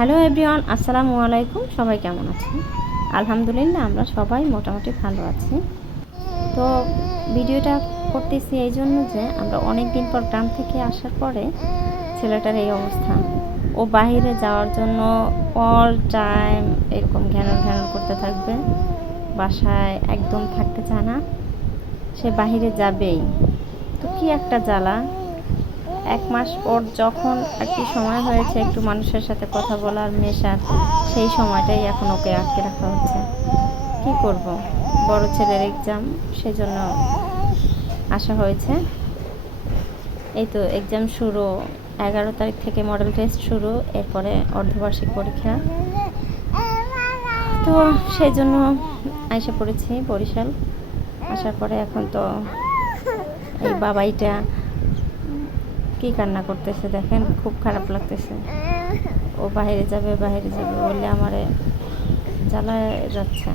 Hello everyone, আসসালামু আলাইকুম। সবাই কেমন আছেন? আলহামদুলিল্লাহ, আমরা সবাই মোটামুটি ভালো আছি। তো ভিডিওটা করতেছি এই জন্য যে, আমরা অনেক দিন পর গ্রাম থেকে আসার পরে ছেলেটার এই অবস্থা। ও বাইরে যাওয়ার জন্য অল টাইম এরকম ঘ্যানর ঘ্যানর করতে থাকবে। বাসায় একদম থাকতে চায় না। সে বাহিরে যাবেই। তো কি একটা জ্বালা। এক মাস ওর যখন আর কি সময় হয়েছে একটু মানুষের সাথে কথা বলার, মেশার, সেই সময়টাই এখন ওকে আটকে রাখা হচ্ছে। কি করব? বড় ছেলের এক্সাম সেই জন্য আসা হয়েছে। এই তো এক্সাম শুরু, এগারো তারিখ থেকে মডেল টেস্ট শুরু, এরপরে অর্ধবার্ষিক পরীক্ষা। তো সেই জন্য আইসা পড়েছি বরিশাল। আসার পরে এখন তো এই বাবাইটা কি কান্না করতেছে দেখেন, খুব খারাপ লাগতেছে। ও বাইরে যাবে বাইরে যাবে বলে আমারে জ্বালায় যাচ্ছে।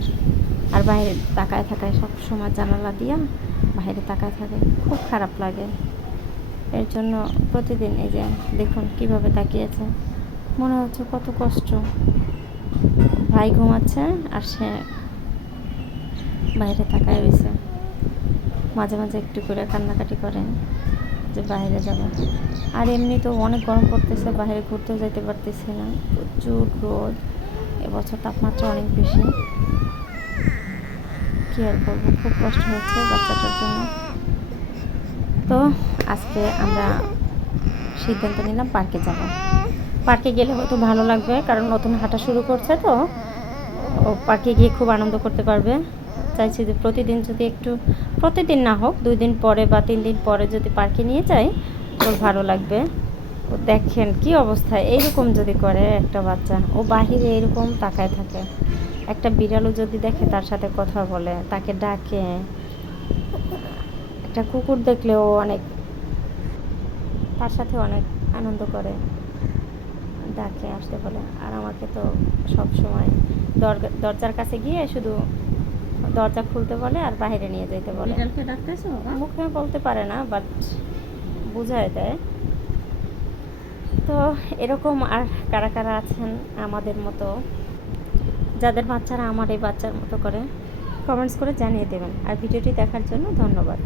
আর বাইরে তাকায় থাকায় সব সময় জানালা দিয়া বাইরে তাকায় থাকে, খুব খারাপ লাগে। এর জন্য প্রতিদিন এই যে দেখুন কীভাবে তাকিয়েছে, মনে হচ্ছে কত কষ্ট। ভাই ঘুমাচ্ছে আর সে বাইরে তাকায় রয়েছে। মাঝে মাঝে একটু করে কান্নাকাটি করে। যে বাইরে যাবে। আর এমনি তো অনেক গরম পড়তেছে, বাইরে ঘুরতেও যেতে পারতেছি না। প্রচুর রোদ, এবছর তাপমাত্রা অনেক বেশি। কী আর করব খুব কষ্ট হচ্ছে বাচ্চাটার জন্য। তো আজকে আমরা সিদ্ধান্ত নিলাম পার্কে যাব। পার্কে গেলে হয়তো ভালো লাগবে, কারণ নতুন হাঁটা শুরু করছে তো। ও পার্কে গিয়ে খুব আনন্দ করতে পারবে। চাইছি যে প্রতিদিন যদি একটু, প্রতিদিন না হোক, দুই দিন পরে বা তিন দিন পরে যদি পার্কে নিয়ে যাই, ওর ভালো লাগবে। ও দেখেন কি অবস্থা, এইরকম যদি করে একটা বাচ্চা, ও বাহিরে এরকম তাকায় থাকে। একটা বিড়ালও যদি দেখে তার সাথে কথা বলে, তাকে ডাকে। একটা কুকুর দেখলেও অনেক, তার সাথে অনেক আনন্দ করে। ডাকে, আসতে বলে। আর আমাকে তো সব সময় দরজার কাছে গিয়ে শুধু দরজা খুলতে বলে আর বাইরে নিয়ে যেতে বলে। মুখে বলতে পারে না বাট বুঝায় দেয়। তো এরকম আর কারা কারা আছেন আমাদের মতো? যাদের বাচ্চারা আমার এই বাচ্চার মতো করে কমেন্টস করে জানিয়ে দেবেন। আর ভিডিওটি দেখার জন্য ধন্যবাদ।